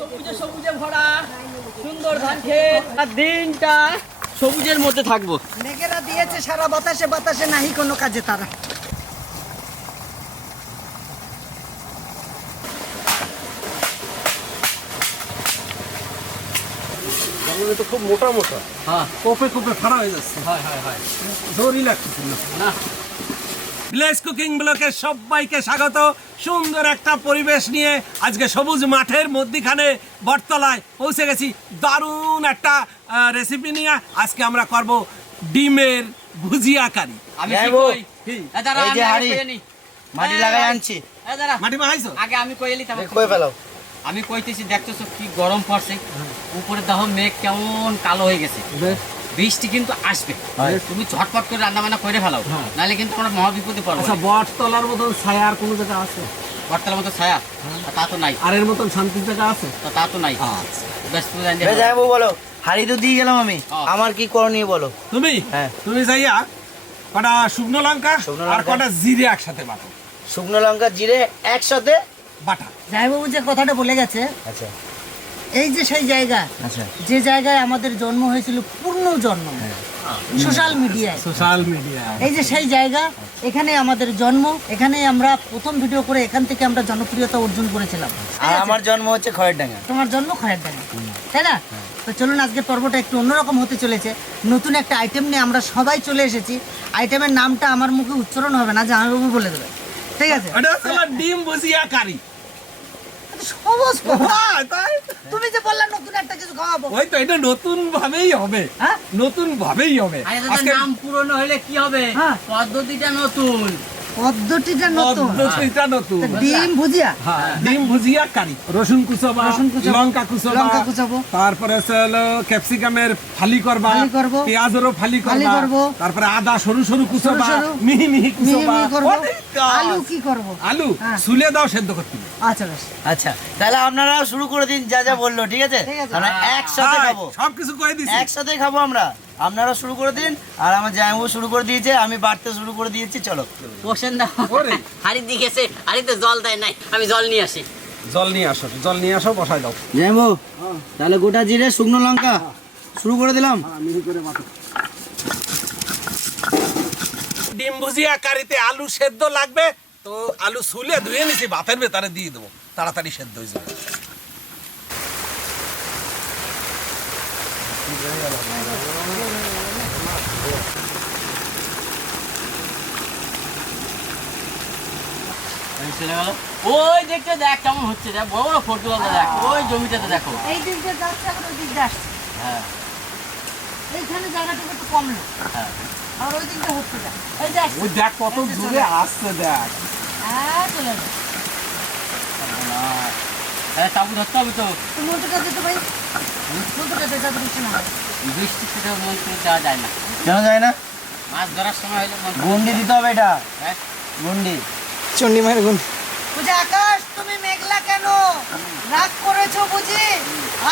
সবুজে সবুজে ভরা সুন্দর ধান ক্ষেত। আর দিনটা সবুজের মধ্যে থাকব। মেঘেরা দিয়েছে সারা বাতাসে বাতাসে নাহি কোনো কাজে তারা। তো খুব মোটা মোটা। হ্যাঁ। কোপে কোপে ফাড়া হয়ে যাচ্ছে। হয় হয় হয়। জোরই লাগতেছিল না। ভিলেজ কুকিং ব্লকের সবাইকে স্বাগত। সুন্দর একটা পরিবেশ নিয়ে আজকে সবুজ মাঠের মধ্যিখানে বটতলায় পৌঁছে গেছি। দারুণ একটা রেসিপি নিয়ে আজকে আমরা করব ডিমের ভুজিয়া কারি আমি কি বউ। কই? এ দাঁড়া, এই যে আমি আগে হাঁড়ি। কইয়ে নিই। মাটি লাগাই আনছি। মাটি আগে কই আমি কইতেছি দেখতেছো কি গরম পড়ছে? উপরে দেখো মেঘ কেমন কালো হয়ে গেছে। বৃষ্টি কিন্তু আসবে। তুমি ঝটপট করে রান্না বান্না করে ফেলাও। হ্যাঁ। নাহলে কিন্তু তোমরা মহাবিপদে পড়বে আচ্ছা বটতলার মতন ছায়া আর কোনো জায়গা আছে? বটতলার মতো ছায়া? তা তা তো নাই। আর এর মতন শান্তির জায়গা আছে? তা তা তো নাই। আচ্ছা। ব্যস্ত যাইবো বলো। হাড়ি তো দিয়ে গেলাম আমি। হ্যাঁ। আমার কি করণীয় বলো? তুমি? হ্যাঁ। তুমি যাইয়া কটা শুকনো লঙ্কা শুকনো আর কটা জিরে একসাথে বাটো। শুকনো লঙ্কা জিরে একসাথে? বাটা। জামাইবাবু যে কথাটা বলে গেছে আচ্ছা। এই যে সেই জায়গা আচ্ছা। যে জায়গায় আমাদের জন্ম হয়েছিল পূর্ণ জন্ম সোশ্যাল মিডিয়ায়। সোশ্যাল মিডিয়া এই যে সেই জায়গা এখানে আমাদের জন্ম এখানে আমরা প্রথম ভিডিও করে এখান থেকে আমরা জনপ্রিয়তা অর্জন করেছিলাম। আর আমার জন্ম হচ্ছে খয়ের ডাঙ্গা তোমার জন্ম খয়ের ডাঙা তাই না? তো চলুন আজকে পর্বটা একটু অন্যরকম হতে চলেছে। নতুন একটা আইটেম নিয়ে আমরা সবাই চলে এসেছি। আইটেমের নামটা আমার মুখে উচ্চারণ হবে না জামাইবাবু বলে দেবে। ঠিক আছে? ডিম ভুজিয়া কারি সহজ তাই তুমি যে বললা নতুন একটা কিছু খাওয়াবো। ওই তো এটা নতুন ভাবেই হবে। হ্যাঁ? নতুন ভাবেই হবে। আরে দাদা আজকে নাম পুরনো হলে কি হবে? হ্যাঁ। পদ্ধতিটা নতুন। পদ্ধতিটা নতুন। পদ্ধতিটা নতুন। ডিম ভুজিয়া? হ্যাঁ, ডিম ভুজিয়া কারি। রসুন কুচবা লঙ্কা কুচবা লঙ্কা কুচাবো। তারপরে হলো ক্যাপসিকামের ফালি করবা ফালি করব। পেঁয়াজেরও ফালি ফালি করবা। তারপরে আদা সরু সরু কুচবা। মিহি মিহি আলু কি করব? আলু হ্যাঁ। সুলে দাও সেদ্ধ করতে আচ্ছা আচ্ছা তাহলে আপনারা শুরু করে দিন যা যা বলল ঠিক আছে? আমরা একসাথে হ্যাঁ, খাব। সবকিছু করে একসাথে খাব আমরা। আপনারা শুরু করে দিন আর আমার জামাইবাবু শুরু করে দিয়েছে আমি বাড়তে শুরু করে দিয়েছি চলো। বসেন না। ওরে। হাড়ি দিয়ে গেছে হাড়িতে জল দেয় নাই আমি জল নিয়ে আসি। জল নিয়ে আসো জল নিয়ে আসো বসাই দাও। জামাইবাবু তাহলে গোটা জিরে শুকনো লঙ্কা শুরু করে দিলাম। ডিম ভুজিয়া কারিতে আলু সেদ্ধ লাগবে তো আলু সুলে ধুয়ে নিছি ভাতের ভেতরে দিয়ে দেবো। তাড়াতাড়ি সেদ্ধ হয়ে যাবে। চলে গেল ওই দেখতে দেখ কেমন হচ্ছে দেখ বড় বড় ফটো দেখ ওই জমিটাতে দেখো। এই দিক যাচ্ছে আবার ওই দিক আসছে। হ্যাঁ। এইখানে একটু হ্যাঁ। আর ওই দিক হচ্ছে না এই যে ওই দেখ কত দূরে আসছে। দেখ। হ্যাঁ চলে যাবে চাবু ধরতে হবে তো। ভাই না? বৃষ্টি যাওয়া যায় না। কেন যায় না? মাছ ধরার সময় হলে গুন্ডি দিতে হবে এটা। হ্যাঁ। গুন্ডি। চন্ডি মায়ের গুণ। বুঝে আকাশ তুমি মেঘলা কেন? রাগ করেছ বুঝি?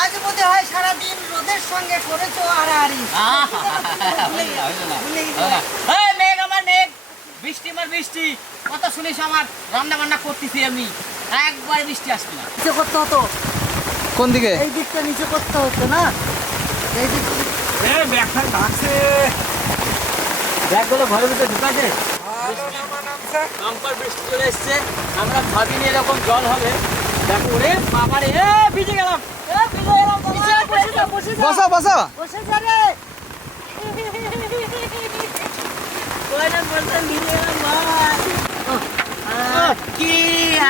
আজ বোধ হয় সারাদিন রোদের সঙ্গে করেছ আড়াআড়ি। গেছি। এই মেঘ আমার মেঘ বৃষ্টি আমার বৃষ্টি। কথা শুনিস আমার? রান্না বান্না করতেছি আমি। একবার বৃষ্টি আসবে না। নিচে করতে হতো। কোন দিকে? এই দিকটা নিচে করতে হতো না। এই দিক ব্যাগটা ডাকছে। ব্যাগগুলো ঘরের ভিতরে ঢুকাছে বাম্পার বৃষ্টি চলে এসছে। আমরা ভাবিনি এরকম জল হবে। দেখো রে বাবারে এ ভিজে গেলাম। এ ভিজে গেলাম নিচে বসে যা, বসে যা। বসা বসা। বসে যা রে। ভিজে গেলাম কি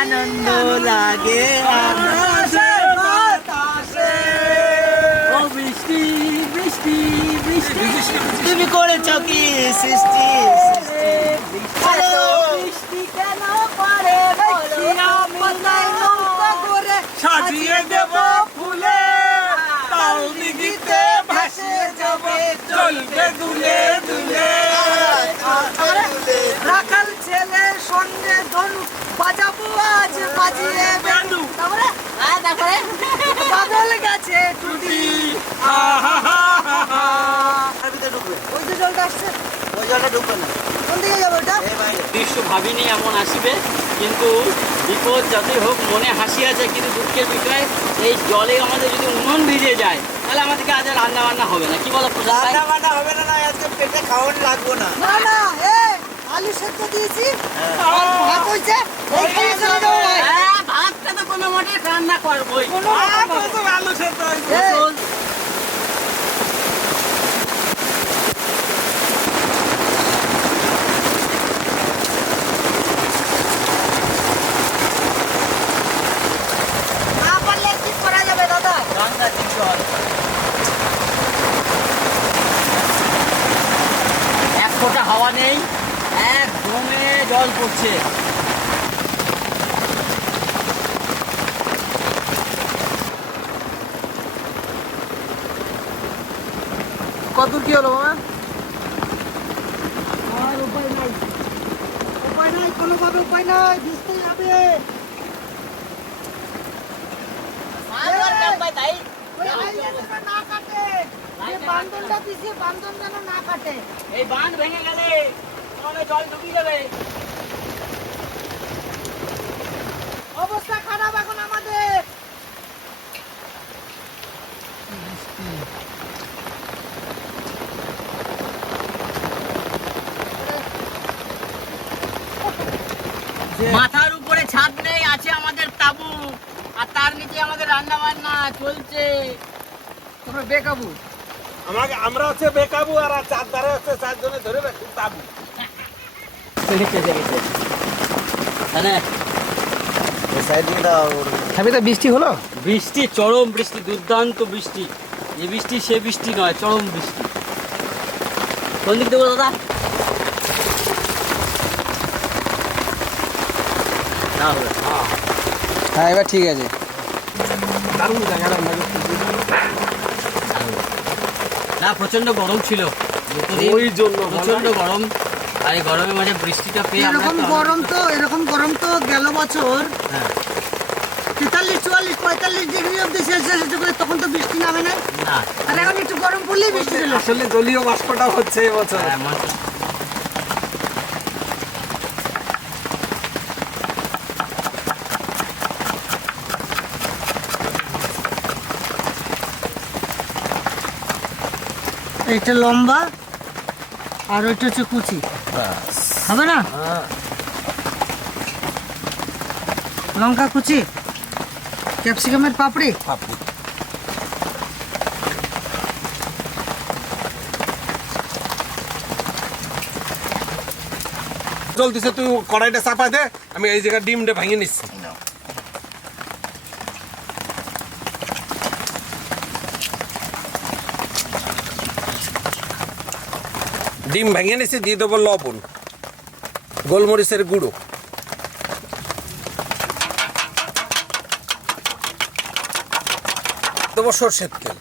আনন্দ লাগে বৃষ্টি। বৃষ্টি বৃষ্টি। তুমি করেছ কি সৃষ্টি? সাজিয়ে দেব ফুলে তাল দিঘিতে ভাসে যাবে চলবে দুলে দুলে। রাখাল ছেলে সঙ্গে ধনু বাজাবো আজ বাজিয়ে বেনু তারপরে? হ্যাঁ তারপরে? বাদল গেছে টুটি আর ভিতরে ঢুকবে ওই যে জলটা আসছে। ওই জলটা ঢুকবে না। কোন দিকে যাবে ওটা? দৃশ্য ভাবিনি এমন আসবে কিন্তু বিপদ যতই হোক মনে হাসি আছে কিন্তু দুঃখের বিষয় এই জলে আমাদের যদি উনুন ভিজে যায় তাহলে আমাদেরকে আজ আর রান্না বান্না হবে না। কি বলো রান্না বান্না হবে না না আজকে পেটে খাওয়ার লাগবো না। না না এ আলু সেদ্ধ দিয়েছি। আর ভাত হয়েছে এইখানে চলে যাব ভাই। হ্যাঁ, ভাতটা তো কোনো মতে রান্না করবোই। আলু সেদ্ধ হয়েছে। এই, না পারলে কি করা যাবে দাদা রান্না চিনতে হবে এক ফোঁটা হাওয়া নেই এক দমে পড়ছে কত কি হলো মামা? আর উপায় নাই। উপায় নাই কোনোভাবে উপায় নাই ওই আইলে যেন না কাটে। যে বান্ধনটা দিছে বান্ধন যেন না কাটে। এই বাঁধ ভেঙে গেলে জল ঢুকিয়ে যাবে অবস্থা খারাপ এখন আমাদের মাথার উপরে ছাদ নেই আছে আমাদের তাবু আর তার নিচে আমাদের রান্না বান্না চলছে। তোমরা বেকাবু। আমাকে আমরা হচ্ছে বেকাবু আর চার ধারে হচ্ছে চারজনে ধরে রাখি তাবু হ্যাঁ তো বৃষ্টি হলো? বৃষ্টি চরম বৃষ্টি দুর্দান্ত বৃষ্টি। যে বৃষ্টি সে বৃষ্টি নয় চরম বৃষ্টি। কোন দিক দেবো দাদা? না হবে হ্যাঁ এবার ঠিক আছে। না প্রচণ্ড গরম ছিল। ওই জন্য প্রচণ্ড গরম। আর এই গরমের মাঝে বৃষ্টিটা পেয়ে এরকম গরম তো এরকম গরম তো গেল বছর। হ্যাঁ। তেতাল্লিশ চুয়াল্লিশ পঁয়তাল্লিশ ডিগ্রি অব্দি সেলসিয়াস তখন তো বৃষ্টি নামে না। না। আর এখন একটু গরম পড়লেই বৃষ্টি আসলে দলীয় বাষ্পটা হচ্ছে এবছর। হ্যাঁ এটা লম্বা আর ওইটা হচ্ছে কুচি। হবে না? লঙ্কা কুচি ক্যাপসিকামের পাপড়ি। পাপড়ি। চলতেছে তুই কড়াইটা চাপা দে আমি এই জায়গায় ডিমটা ভাঙিয়ে নিচ্ছি। ডিম ভেঙে নিছি দিয়ে দেবো লবণ গোলমরিচের গুঁড়ো। দেবো সর্ষের তেল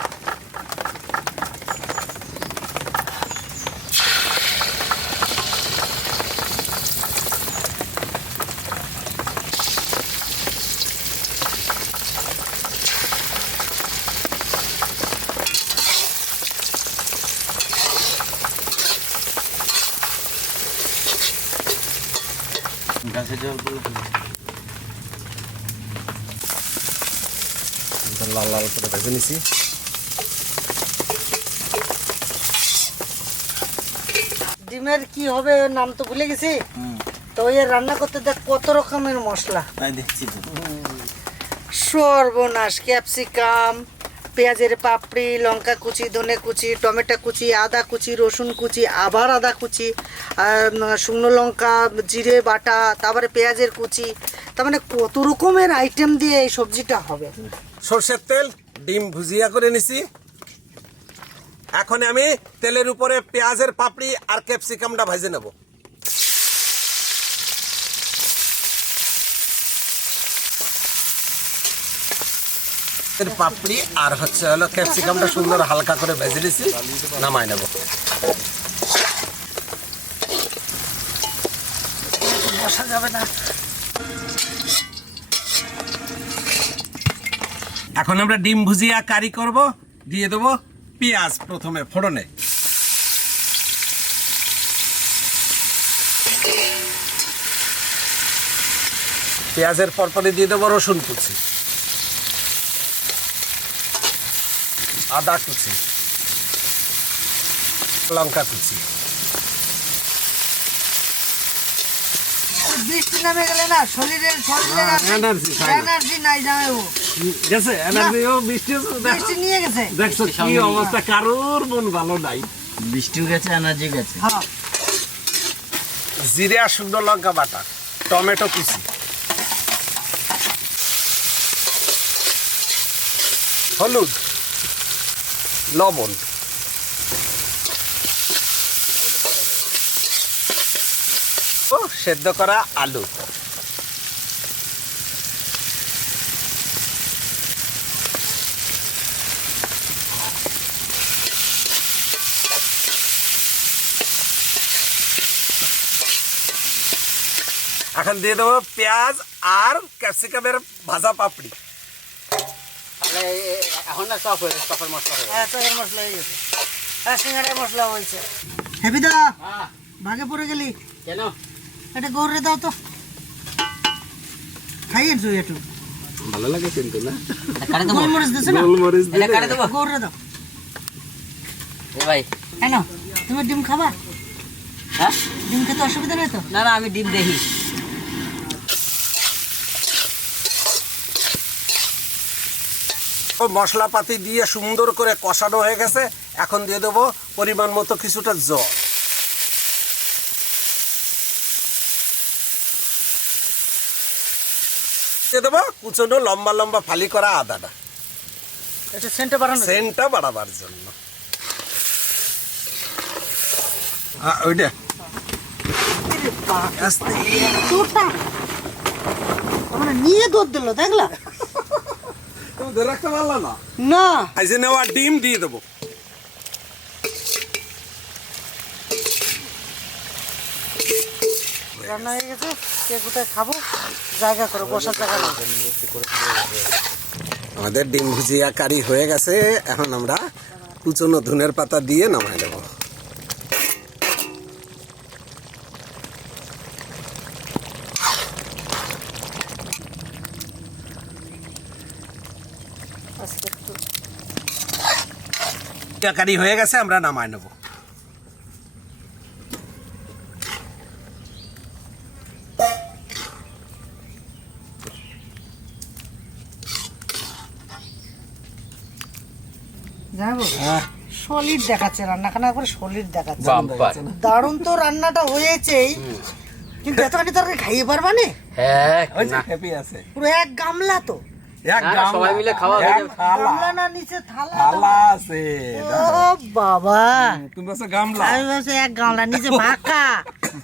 গাছের জল পুরো লাল লাল করে ভেজে নিছি। ডিমের কি হবে নাম তো ভুলে গেছি। তো ওই রান্না করতে দেখ কত রকমের মশলা। তাই দেখছি সর্বনাশ ক্যাপসিকাম পেঁয়াজের পাপড়ি লঙ্কা কুচি ধনে কুচি টমেটো কুচি আদা কুচি রসুন কুচি আবার আদা কুচি আর শুকনো লঙ্কা জিরে বাটা তারপরে পেঁয়াজের কুচি। তার মানে কত রকমের আইটেম দিয়ে এই সবজিটা হবে। সর্ষের তেল ডিম ভুজিয়া করে নিছি। এখন আমি তেলের উপরে পেঁয়াজের পাপড়ি আর ক্যাপসিকামটা ভেজে নেব। পাপড়ি আর হচ্ছে হলো ক্যাপসিকামটা সুন্দর হালকা করে ভেজে নিছি নামাই নেব। বসা যাবে না। এখন আমরা ডিম ভুজিয়া কারি করব, দিয়ে দেবো পেঁয়াজ প্রথমে ফোড়নে। পেঁয়াজের পরপরে দিয়ে দেবো রসুন কুচি। আদা কুচি। লঙ্কা কুচি। বৃষ্টি নামে গেলে না শরীরের শরীরে হ্যাঁ। এনার্জি নাই গেছে বৃষ্টি বৃষ্টি নিয়ে গেছে। দেখছ কি অবস্থা? কারোর মন ভালো নাই। বৃষ্টিও গেছে এনার্জি গেছে। হ্যাঁ। জিরে আর শুকনো লঙ্কা বাটা টমেটো কুচি। হলুদ লবণ ও সেদ্ধ করা আলু। এখন দিয়ে দেবো পেঁয়াজ আর ক্যাপসিকামের ভাজা পাপড়ি। এখন না চপ হয়ে গেছে চপের মশলা হয়ে হ্যাঁ তখন মশলা হয়ে গেছে। হ্যাঁ সিঙ্গাড়ার মশলা হয়েছে। হেবিদা হ্যাঁ। ভাগে পড়ে গেলি? কেন? এটা গৌরে দাও তো। খাইয়েন তুই একটু ভালো লাগে কিন্তু না? গোলমরিচ দিছে না? গোলমরিচ কাটে দেবো? গৌরে দাও। এ ভাই। কেন? তুমি ডিম খাবা? হ্যাঁ? ডিম খেতে অসুবিধা নেই তো? না না আমি ডিম দেখি মশলাপাতি দিয়ে সুন্দর করে কষানো হয়ে গেছে। এখন দিয়ে দেবো পরিমাণ মতো কিছুটা জল। দিয়ে দেবো কুচনো লম্বা লম্বা ফালি করা আদাটা। এটা সেন্টে বাড়ানো সেন্টটা বাড়াবার জন্য। ওইটা। আমরা নিয়ে দিল দেখলা? তুমি ধরে রাখতে পারলা না? না। নেওয়া ডিম দিয়ে দেবো। রান্না হয়ে গেছে কে কোথায় খাব জায়গা করো বসার জায়গা আমাদের ডিম ভুজিয়া কারি হয়ে গেছে এখন আমরা কুচনো ধুনের পাতা দিয়ে নামাই দেবো। কারি হয়ে গেছে আমরা নামাই নেব। জানো সলিড দেখাচ্ছে রান্নাখানা করে সলিড দেখাচ্ছে। বাম্পার দারুণ তো রান্নাটা হয়েছেই। কিন্তু এতখানি তরকারি খাইয়ে পারবা নে? হ্যাঁ হ্যাপি আছে। পুরো এক গামলা তো। এক না, গামলা, সবাই মিলে খাওয়া হয়ে এক যাবে। থালা, গামলা না নিচে থালা থালা আছে। ও বাবা। তুমি বলছো গামলা। আমি ভাবছি এক গামলা নিচে ফাঁকা।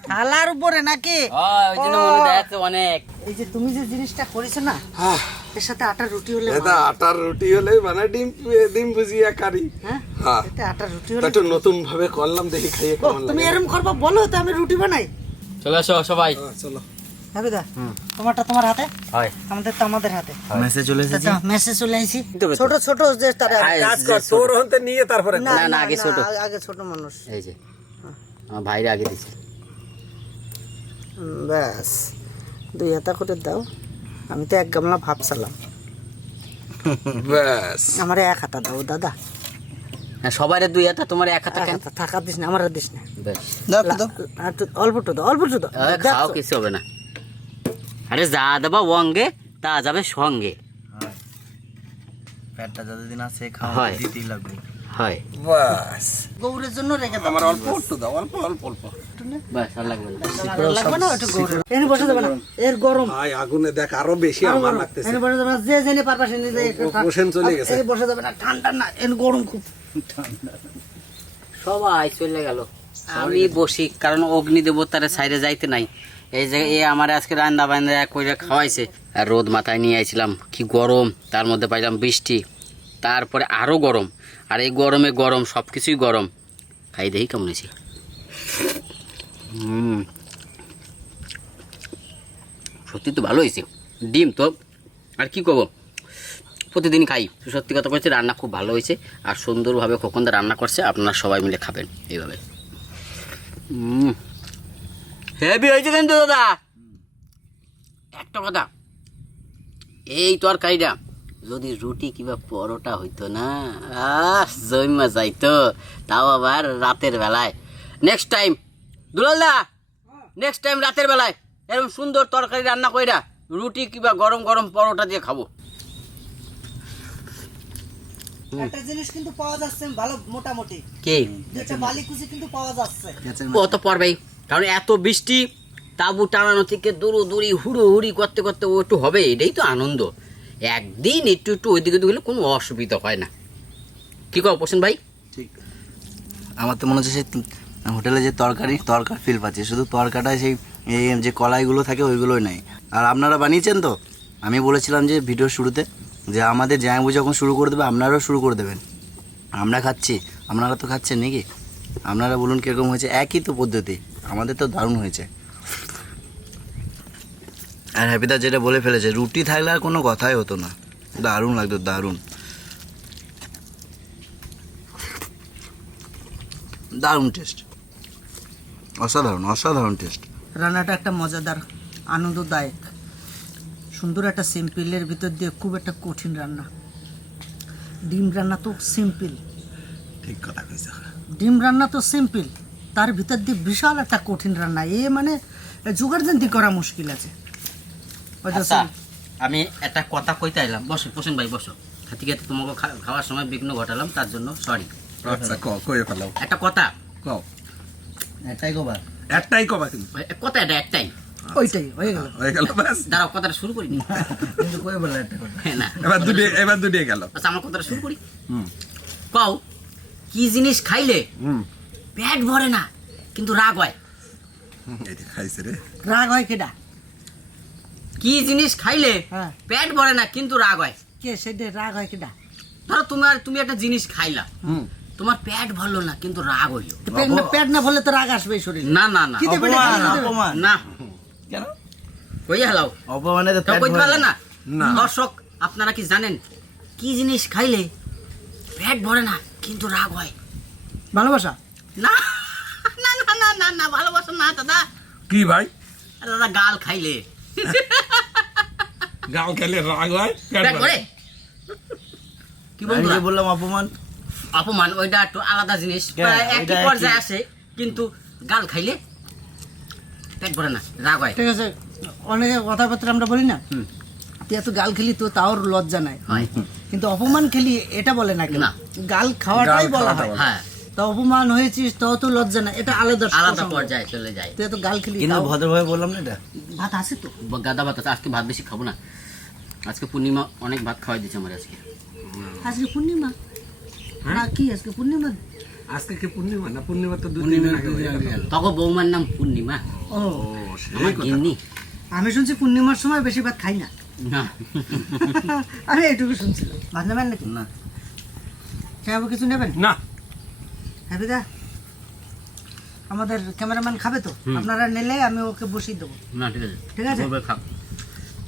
থালার উপরে নাকি? ওই জন্য মনে অনেক। এই যে তুমি যে জিনিসটা করেছ না এর সাথে আটা রুটি হলে এটা আটার রুটি হলে মানে ডিম ডিম ভুজিয়া কারি হ্যাঁ? হ্যাঁ। এতে আটা রুটি হলে একটু নতুন ভাবে করলাম দেখি খাইয়ে কেমন তুমি এরকম করবা বলো তো আমি রুটি বানাই। চলে আসো সবাই হ্যাঁ, চলো। হবে দা তোমারটা তোমার হাতে? হয়। আমাদের তো আমাদের হাতে। মেসেজ চলে এসেছে। মেসেজ চলে আসি ছোট ছোট যে তারা কাজ কর তোর হতে নিয়ে তারপরে না না, আগে ছোট। আগে- ছোট মানুষ। এই যে আমার ভাইরা আগে দিছে। ব্যাস। দুই হাতা করে দাও। আমি তো এক গামলা ভাবছিলাম ব্যাস। আমার এক হাতা দাও দাদা। হ্যাঁ সবাই দুই হাতে তোমার এক হাতে কেন? থাকা দিস না আমার দিস না। তো অল্পটু দাও। অল্পটু দাও খাও কিছু হবে না। আরে যা দেবা অঙ্গে তা যাবে সঙ্গে। পেটটা যতদিন আছে খাওয়া দিতেই লাগবে। হয়। ব্যাস। গৌরের জন্য রেখে দাও। আমার অল্প একটু দাও অল্প অল্প অল্প। বাস আর লাগবে না? আর লাগবে না? ওটা গৌরের এনে বসে দেবে না? এর গরম। আগুনে দেখ আরও বেশি আমার লাগতেছে। এনে বসে দেবে না। যে জেনে পারবা সে নিজে একটু ঠান্ডা- পোষণ চলে গেছে। বসে দেবে না। ঠান্ডা না এর গরম খুব। সবাই চলে গেল। আমি বসি কারণ অগ্নি দেবতারে সাইডে যাইতে নাই। এই যে এ আমার আজকে রান্না বান্দা করে খাওয়াইছে। আর রোদ মাথায় নিয়ে আইছিলাম। কি গরম। তার মধ্যে পাইলাম বৃষ্টি। তারপরে আরও গরম। আর এই গরমে গরম সব কিছুই গরম। খাই দেখি কেমন হয়েছে। হুম। সত্যি তো ভালো হয়েছে। ডিম তো। আর কি করব? প্রতিদিন খাই। সত্যি কথা বলছি রান্না খুব ভালো হয়েছে। আর সুন্দরভাবে খোকনদা রান্না করছে। আপনারা সবাই মিলে খাবেন এইভাবে। হেভি হয়েছে কিন্তু দাদা। একটা কথা। এই তরকারিটা যদি রুটি কিংবা পরোটা হইতো না? আহ, জৈমা যাইতো। তাও আবার রাতের বেলায়। নেক্সট টাইম দুলালদা নেক্সট টাইম রাতের বেলায় এরকম সুন্দর তরকারি রান্না কইরা রুটি কিবা গরম গরম পরোটা দিয়ে খাব। একটা জিনিস কিন্তু পাওয়া যাচ্ছে ভালো মোটামুটি। কে? যেটা বালিকুচি কিন্তু পাওয়া যাচ্ছে। ও তো পারবেই কারণ এত বৃষ্টি তাবু টানানো থেকে দূর দূরি হুড়ো হুড়ি করতে করতে ও একটু হবে এটাই তো আনন্দ। একদিন একটু একটু ওইদিকে দিকে কোনো অসুবিধা হয় না। কি পোষণ ভাই? ঠিক। আমার তো মনে হচ্ছে হোটেলে যে তরকারি, তরকার ফিল পাচ্ছি। শুধু তরকাটায় সেই এই যে কলাইগুলো থাকে, ওইগুলোই নাই। আর আপনারা বানিয়েছেন তো? আমি বলেছিলাম যে ভিডিওর শুরুতে যে আমাদের জামাইবু যখন শুরু করে দেবে, আপনারাও শুরু করে দেবেন। আমরা খাচ্ছি। আপনারা তো খাচ্ছেন নাকি? আপনারা বলুন কীরকম হয়েছে। একই তো পদ্ধতি। আমাদের তো দারুণ হয়েছে। আর হ্যাপিদা যেটা বলে ফেলেছে, রুটি থাকলে আর কোনো কথাই হতো না। দারুণ লাগতো, দারুণ। দারুণ টেস্ট অসাধারণ অসাধারণ টেস্ট রান্নাটা একটা মজাদার আনন্দদায়ক সুন্দর একটা সিম্পলের ভিতর দিয়ে খুব একটা কঠিন রান্না। ডিম রান্না তো সিম্পল ঠিক কথা কইছ। ডিম রান্না তো সিম্পল তার ভিতর দিয়ে বিশাল একটা কঠিন রান্না। এ মানে জোগাড়জান্তি করা মুশকিল আছে? আচ্ছা আমি একটা কথা কইতে আইলাম। বসো পোষণ ভাই বসো। খাতি খাতি তোমাকে খাওয়ার সময় বিঘ্ন ঘটালাম তার জন্য সরি আচ্ছা ক কয়ে ফেলাও। একটা কথা। কও। এটাই গোবার একটাই কবা কিন্তু। কথা এটা একটাই? ওইটাই হয়ে গেল। হয়ে গেল ব্যাস। দাঁড়াও কথাটা শুরু করি কিন্তু কই একটা কথা। না। এবার দুটি এবার দুটি গেল। আচ্ছা আমার কথাটা শুরু করি? হুম। কও কি জিনিস খাইলে হুম। পেট ভরে না কিন্তু রাগ হয়? এটি খাইছে রে। রাগ হয় কেডা? কি জিনিস খাইলে হ্যাঁ। পেট ভরে না কিন্তু রাগ হয়? কে সেটা রাগ হয় কেডা? ধরো তোমার তুমি একটা জিনিস খাইলা। হুম। তোমার পেট ভরলো না কিন্তু রাগ হইল। পেট না ভরলে তো রাগ আসবে শরীরে। না না না। না। কেন? কই হেলাও? অপমানে তো কইতে পারলে না না। দর্শক আপনারা কি জানেন কি জিনিস খাইলে পেট ভরে না কিন্তু রাগ হয়? ভালোবাসা? না না না না না না ভালোবাসা না দাদা। কি ভাই? দাদা গাল খাইলে। গাও খেলে রাগ হয় পেট ভরে। কি বললাম অপমান অপমান ওইটা একটু আলাদা জিনিস। হ্যাঁ, একই। পর্যায়ে আসে কিন্তু গাল খাইলে পেট ভরে না রাগ হয়। ঠিক আছে অনেকে কথাবার্তা আমরা বলি না তুই এত গাল খেলি তো তাও লজ্জা নাই। কিন্তু অপমান খেলি এটা বলে না কেন গাল খাওয়াটাই বলা হয়। হ্যাঁ। তা অপমান হয়েছিস তাও তো লজ্জা না এটা আলাদা আলাদা পর্যায়ে চলে যায়। তুই এত গাল খেলি কিন্তু ভদ্রভাবে বললাম না এটা? ভাত আছে তো। গাদা ভাত আছে আজকে ভাত বেশি খাব না। আজকে পূর্ণিমা অনেক ভাত খাওয়াই দিচ্ছে আমার আজকে। আজকে পূর্ণিমা? না কি আজকে পূর্ণিমা? আজকে কি পূর্ণিমা? না পূর্ণিমা তো দুদিন আগে গেল। তখন বৌমার নাম পূর্ণিমা। ও ও আমার গিন্নি। আমি শুনছি পূর্ণিমার সময় বেশি ভাত খাই না। না। আমি এইটুকু শুনছিলাম ভাত নেবেন নাকি? না। সাহেব কিছু নেবেন? না। হ্যাপিদা আমাদের ক্যামেরাম্যান খাবে তো? আপনারা নিলে আমি ওকে বসিয়ে দেবো। না ঠিক আছে। ঠিক আছে?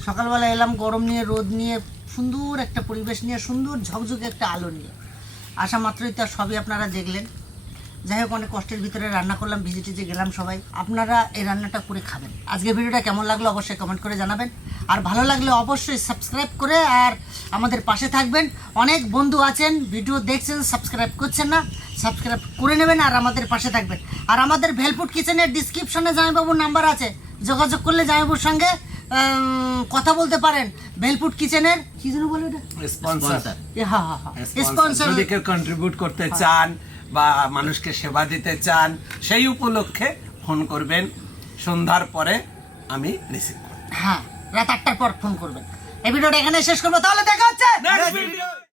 সকালবেলা এলাম গরম নিয়ে রোদ নিয়ে সুন্দর একটা পরিবেশ নিয়ে সুন্দর ঝকঝকে একটা আলো নিয়ে। আসা মাত্রই তার সবই আপনারা দেখলেন। যাই হোক, অনেক কষ্টের ভিতরে রান্না করলাম, ভিজিটে যে গেলাম সবাই। আপনারা এই রান্নাটা করে খাবেন। আজকে ভিডিওটা কেমন লাগল অবশ্যই কমেন্ট করে জানাবেন। আর ভালো লাগলে অবশ্যই সাবস্ক্রাইব করে আর আমাদের পাশে থাকবেন। অনেক বন্ধু আছেন ভিডিও দেখছেন সাবস্ক্রাইব করছেন না সাবস্ক্রাইব করে নেবেন আর আমাদের পাশে থাকবেন। আর আমাদের ভেলপুট কিচেনের ডিসক্রিপশনে জামাইবাবুর নাম্বার আছে। যোগাযোগ করলে জামাইবাবুর সঙ্গে কথা বলতে পারেন। বেলপুট কিচেনের কি যেন বলে ওটা? স্পন্সর হ্যাঁ হ্যাঁ স্পন্সর যদি কেউ কন্ট্রিবিউট করতে চান বা মানুষকে সেবা দিতে চান সেই উপলক্ষে ফোন করবেন। সন্ধ্যার পরে আমি রিসিভ করব। হ্যাঁ রাত আটটার পর ফোন করবেন। এই ভিডিওটা এখানে শেষ করব। তাহলে দেখা হচ্ছে